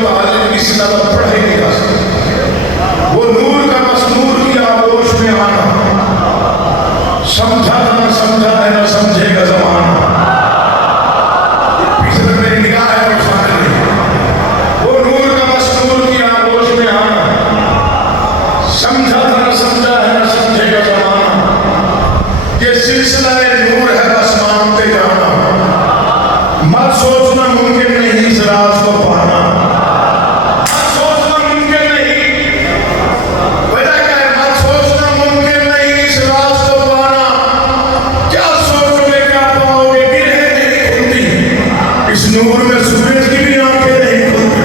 متعلق اس سے زیادہ پڑھا ہی نہیں جا سکتا. وہ نور کا بس نور کی آغوش میں آنا، سمجھا نہ سمجھا ہے نہ سمجھے گا زمانہ. پیچھے تک میری نگاہ ہے وہ سامنے نہیں. وہ نور کا بس نور کی آغوش میں آنا، سمجھا نہ سمجھا ہے نہ سمجھے گا زمانہ. یہ سلسلہ نور ہے بس مانتے جانا، مت سوچنا ممکن نہیں اس راز کو پانا. مت سوچنا ممکن نہیں، وجہ کیا ہے؟ مت سوچنا ممکن نہیں اس راز کو پانا. کیا سوچو گے کیا پاؤ گے؟ گرہیں نہیں کھلتی اس نور میں، سورج کی بھی آنکھیں نہیں کھلتی.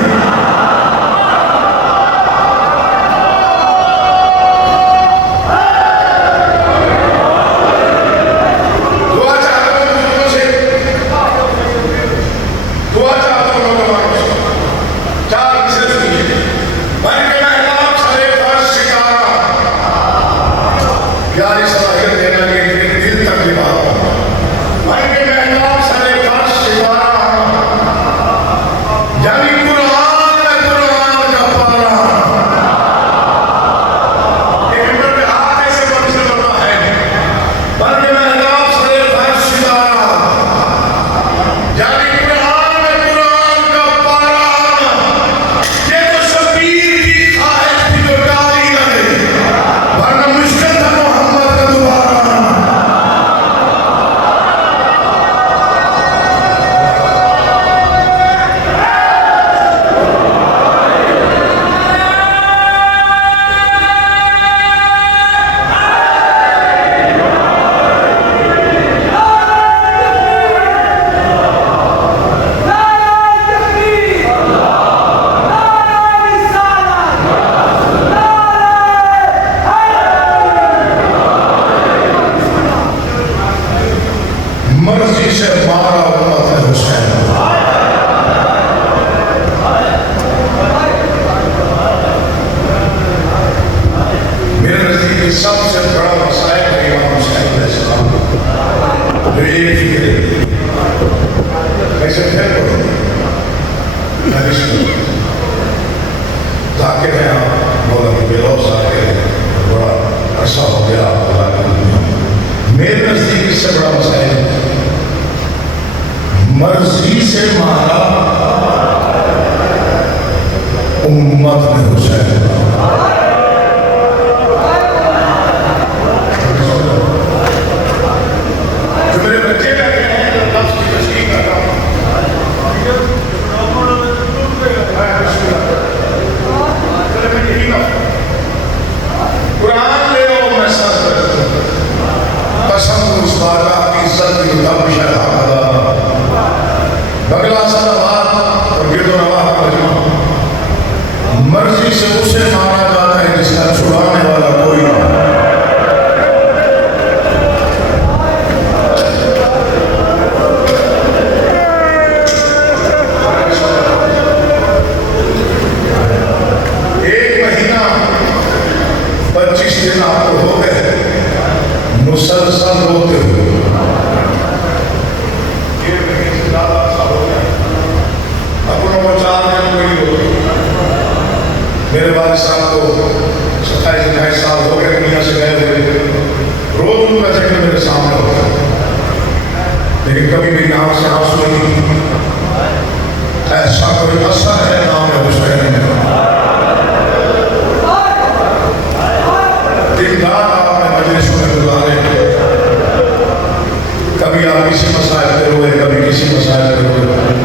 مرضی سے مارا امت حسین. میرے نزدیک سب سے بڑا مسائل ہے امام حسین علیہ السلام، جو ایک ہی ہے. کیسے پھر پڑھو میں بسم تاکہ میں مولا کی بلوس آکے بڑا عرصہ ہو گیا اللہ کی دنیا. میرے نزدیک اس سے بڑا مسائل ہے مرضی سے مارا امت نے حسین. جو میرے بچے بیٹھے ہیں لفظ کی تشریح کر رہا ہوں. قرآن لے او میں سر قسم اس بارگاہ کی عزت کی تب شہدہ بگلا صلوات اور گرد و نواح کا مجمع. مرضی سے اسے مارا جاتا ہے جس کا چھڑانے والا کوئی نہ. ایک مہینہ 25 دن آپ کو ہو گئے مسلسل روتے ہوئے. میرے والد صاحب کو 27-28 سال ہو گئے دنیا سے گئے ہوئے. روز ان کا ذکر میرے سامنے ہوتا ہے، لیکن کبھی میری آنکھ سے آنسو نہیں. ایسا کوئی اثر ہے نام حسین میں. دن رات آپ نے مجلسوں میں گزارے، کبھی آپ کسی مسائل پہ روئے کبھی کسی مسائل پہ روئے.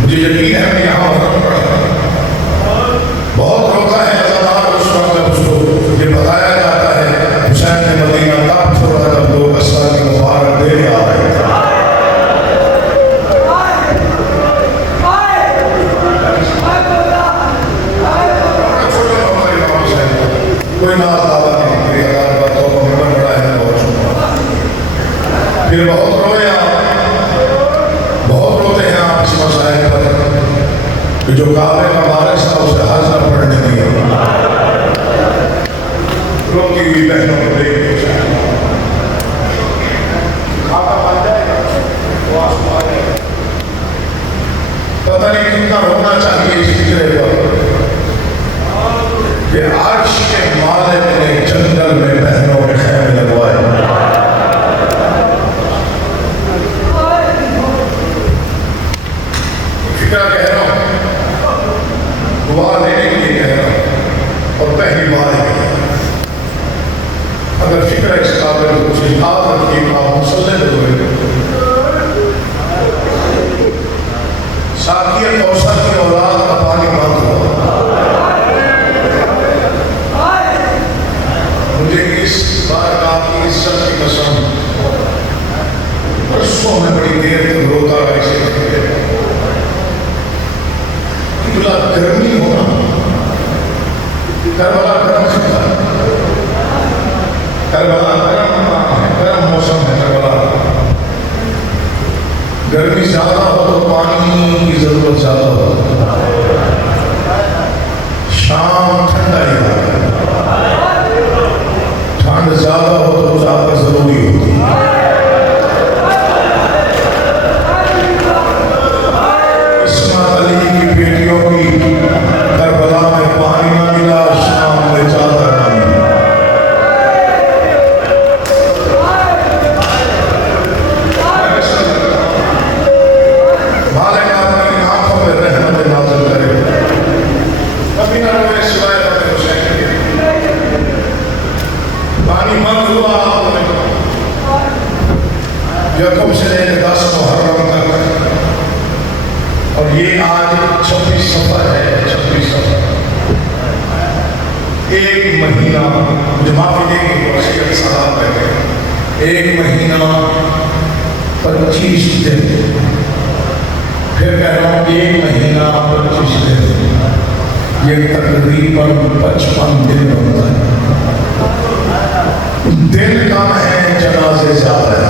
مجھے یقین ہے کہ یہاں وقت پڑا بہت روتا ہے ازادار اس وقت جب اس کو یہ بتایا جاتا ہے حسین نے مدینہ تب چھوڑا جب لوگ اسرا کی مبارک دینے آ رہے تھے. کوئی ناز دعویٰ نہیں میری ہزار باتوں کو ممبر بڑا ہے بہت شکر. پھر بہت روئے آپ، بہت روتے ہیں آپ اس مسائل پر کہ جو کعبے کا وارث تھا اسے حج نہ پڑھنے دیا. روتی ہوئی بہنوں کو دیکھ کے کھاتا بن جائے گا وہ آنسو آ جائے گا. پتہ پتہ نہیں کتنا ہونا چاہیے اس فکرے پر کہ عرش کے مالک نے جنگل میں بہنوں کے خیمے لگوائے. فکرہ کہہ رہا ہوں، دعا لینے کے لیے کہہ رہا ہوں، اور پہلی بار ہے. اگر فکر اس قابل کچھ یاد رکھیے آپ مسلط ہوئے ساقیہ کوثر کی اولاد کا پانی بند ہوا. مجھے اس بار آپ کی عزت کی قسم برسوں میں بڑی دیر تک روتا رہا اسے اتنا گرمی ہونا. کربلا گرم تھا، کربلا گرم موسم ہے. کربلا گرمی زیادہ ہو تو پانی کی ضرورت زیادہ ہو. شام ٹھنڈا ہی ہو، ٹھنڈ زیادہ ہو تو زیادہ ضروری ہوتی ہے. اسماعیل علی کی بیٹیوں کی کربلا میں پانی نہ ملا، شام میں چادر نہ ملی. مالک اپنی آنکھوں میں رحمت نازل کرے. کبھی نہ روئے سوائے اپنے حسین کے. پانی بند ہوا آپ نے یکم سے لے کے 10 محرم تک، اور یہ آج 26 صفر ہے. 26 صفر ایک مہینہ، مجھے معافی دیں گے وسیع صاحب ہے، ایک مہینہ 25 دن. پھر کہہ رہا ہوں ایک مہینہ 25 دن، یہ تقریباً 55 دن ہوتا ہے. دن کم ہے، جنازے زیادہ ہے.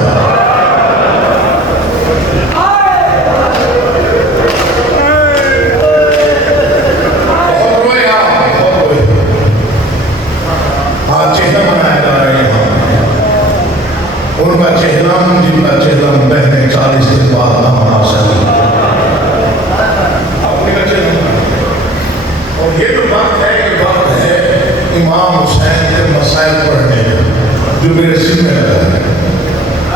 ان کا چہلم، جن کا چہلم بہنے 40 دن بعد نہ ہونا چاہیے. اور یہ جو وقت ہے، یہ وقت ہے امام حسین کے مسائل پڑھنے جو میرے سر میں لگا ہے.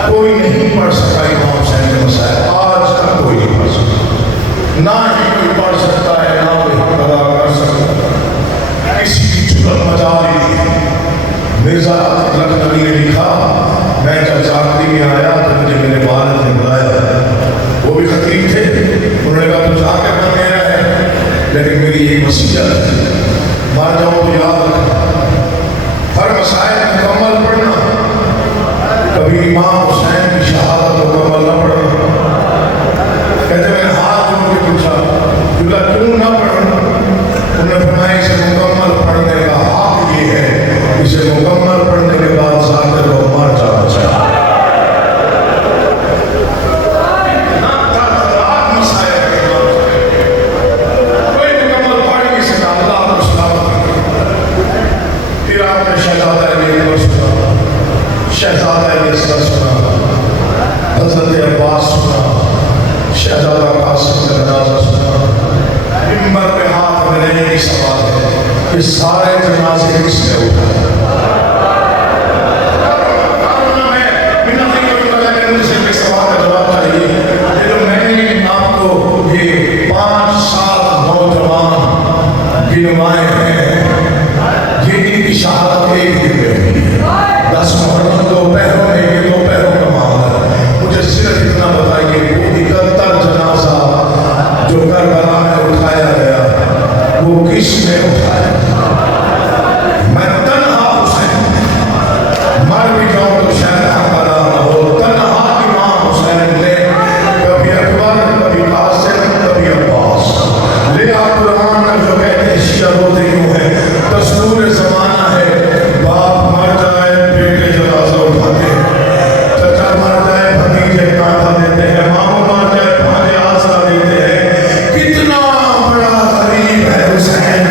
کوئی نہیں پڑھ سکا امام حسین کے مسائل، آج تک کوئی نہیں پڑھ سکتا. نہ ہی کوئی پڑھ سکتا ہے، نہ کوئی حق ادا کر سکتا. کسی کی جرأت مجال ہی نہیں ہے. مرزا لکھنوی نے لکھا، میں جب چاکری میں آیا تو مجھے میرے والد نے بلایا. وہ بھی خطیب تھے. انہوں نے کہا تو جا کے بن گیا ہے، لیکن میری ایک وصیت ہے، مر جاؤں تو یاد رکھنا ہر مسائل مکمل پڑھنا. کبھی امام حسین کی شہادت مکمل نہ پڑھنا. کہتے میں نے ہاتھ جوڑ کے پوچھا کیوں نہ پڑھنا؟ انہوں نے فرمایا اسے مکمل پڑھنے کا حق یہ ہے، اسے مکمل پڑھنے کے بعد ذاکر کو مر جانا چاہیے. شہزادہ علیہ سنا، حضرت عباس سنا، شہزادہ قاسم کا جنازہ سنا. منبر پہ ہاتھ میں لینے کی سوال ہے کہ سارے جنازے کس نے اٹھائے؟ سوال کا جواب چاہیے. میں نے آپ کو یہ 5-7 نوجوان گنوائے ہیں، یہ ان کی شہادت ایک دن میں ہوئی ہے. 10 محرم 2 پہروں میں، یہ 2 پہروں کا معاملہ ہے. مجھے صرف اتنا بتائیے وہ 71 جنازہ جو کربلا میں اٹھایا گیا وہ کس نے اٹھایا؟ میں تنہا حسین، مر بھی جاؤں تو شاید حق ادا نہ ہو. تنہا امام حسین نے کبھی اکبر، کبھی قاسم، کبھی عباس. لیا قرآن میں جو کہتے ہیں شیعہ روتے کیوں ہیں، دستور زمانہ ہے، باپ مر جائے بیٹے جنازہ اٹھاتے ہیں، چچا مر جائے بھتیجے کاندھا دیتے ہیں، ماموں مر جائے بھانجے آسرا دیتے ہیں. کتنا بڑا غریب ہے حسین.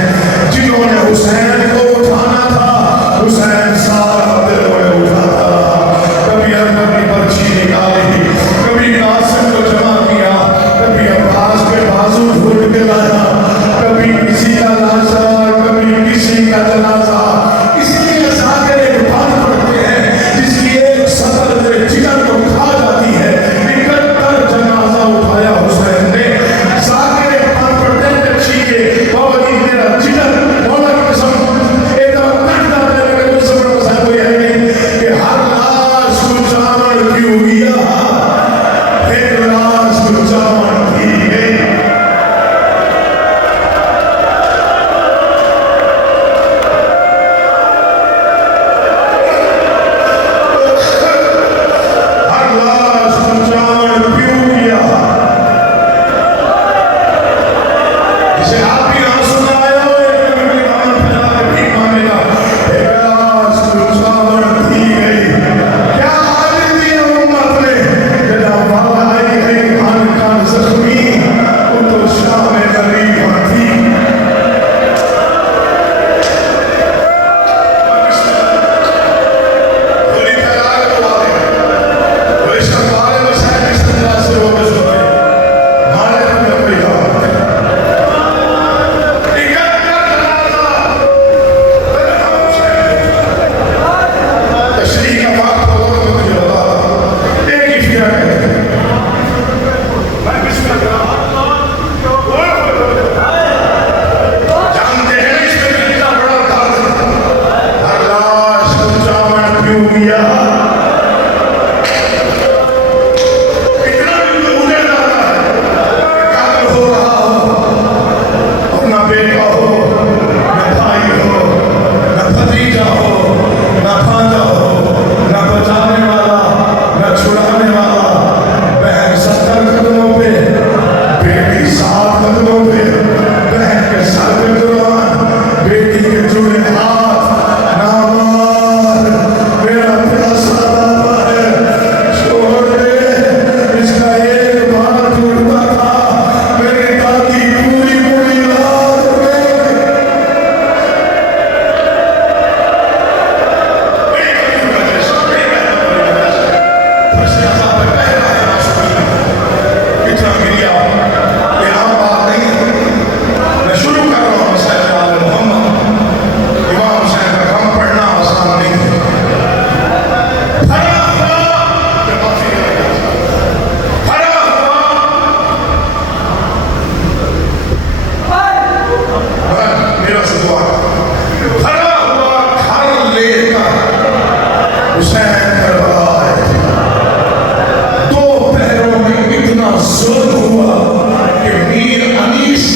بازو ڈھونڈ کے لایا، کبھی کسی کا لاشا، کبھی کسی کا جنازہ۔ اس لیے ذاکر ایک بات پڑھتے ہیں جس کی ایک سطر میرے جگر کو کھا جاتی ہے، 71 جنازہ اٹھایا حسین نے۔ ذاکر ایک بات پڑھتے ہیں کچھی کے بابا جی میرا جگر مولا کی قسم ایک دفعہ کٹتا ہے کہ وہ سبر مسائل کوئی ہے نہیں کہ ہر لاش کو چاول کیوں گیا، ایک لاش کو چاول کی گئی۔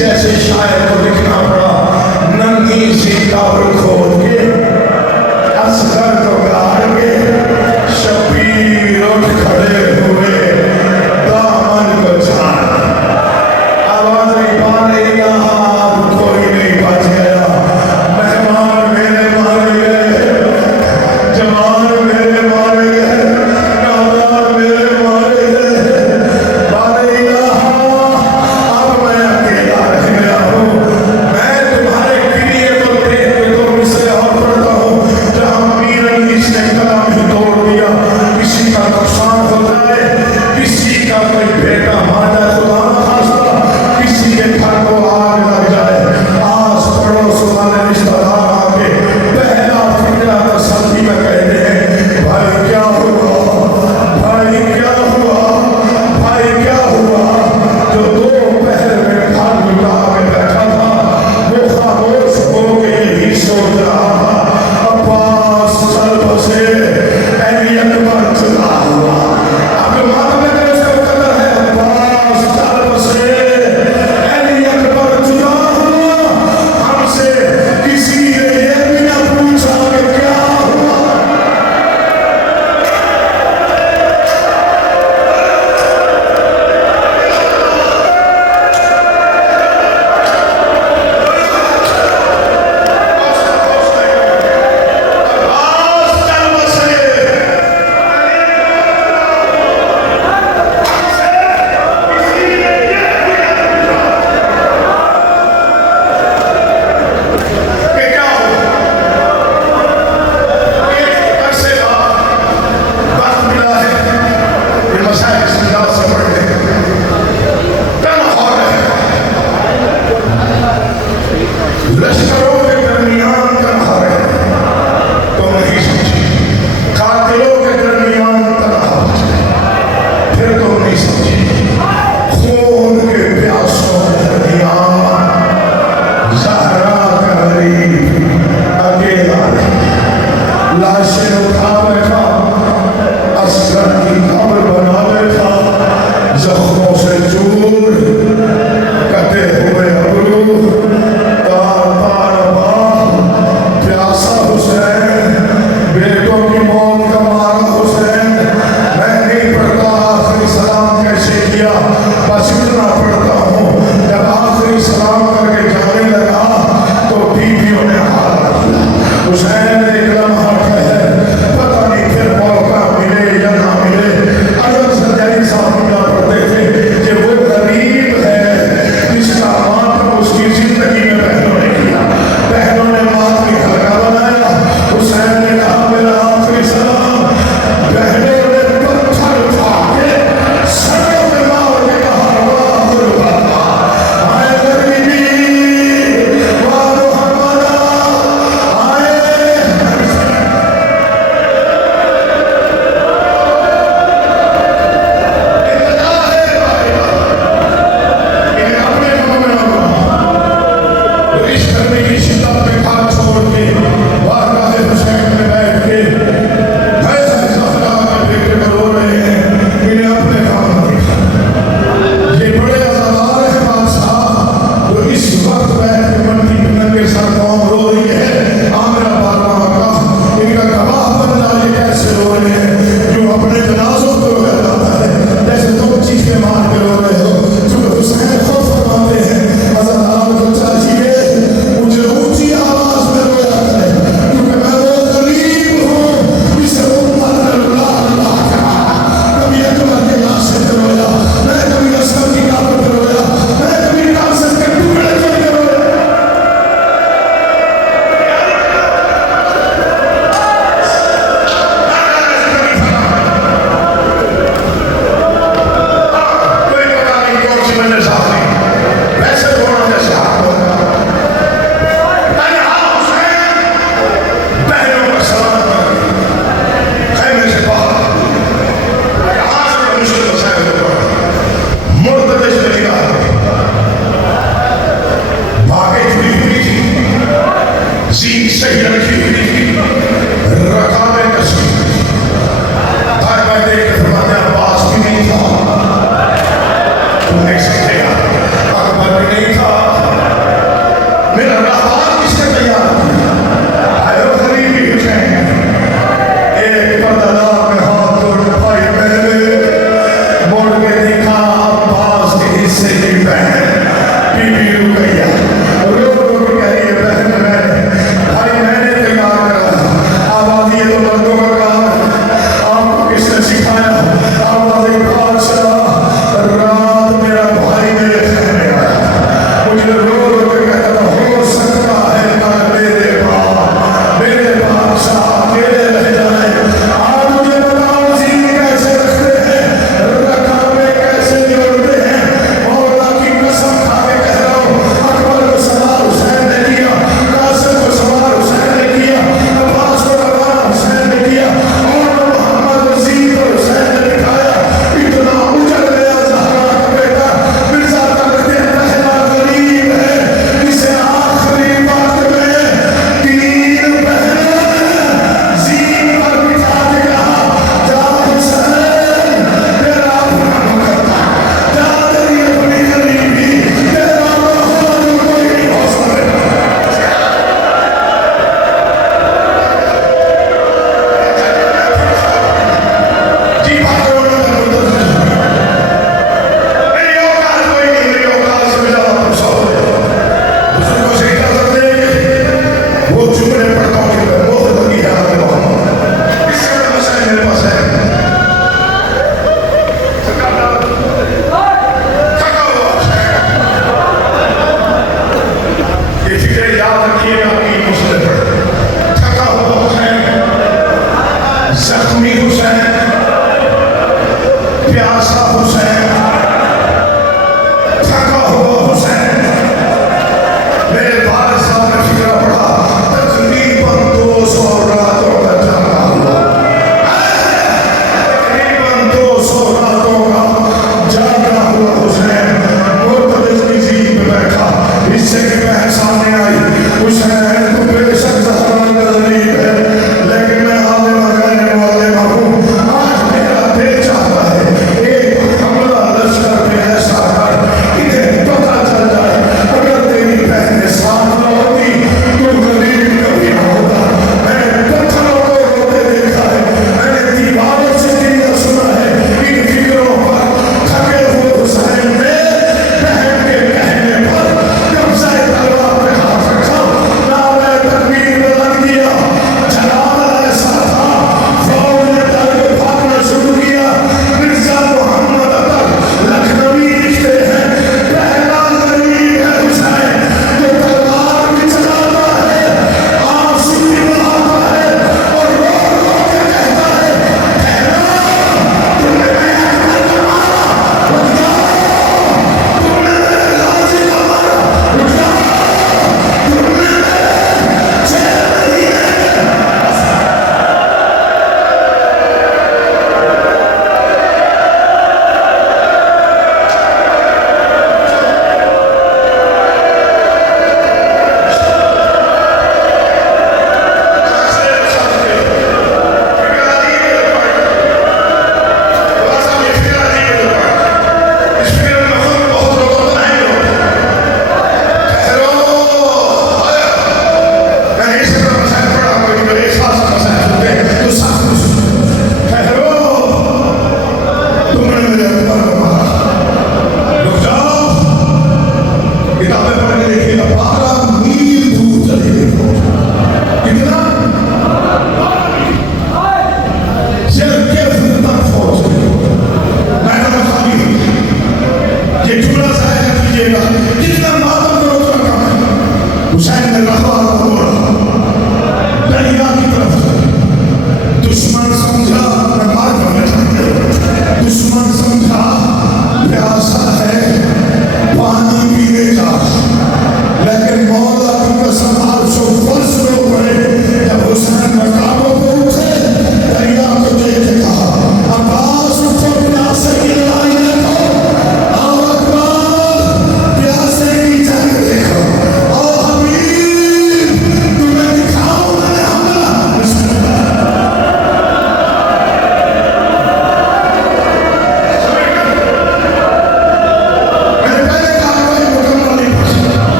جیسے شاعر کو لکھنا پڑا، ننھی سی کابر کھول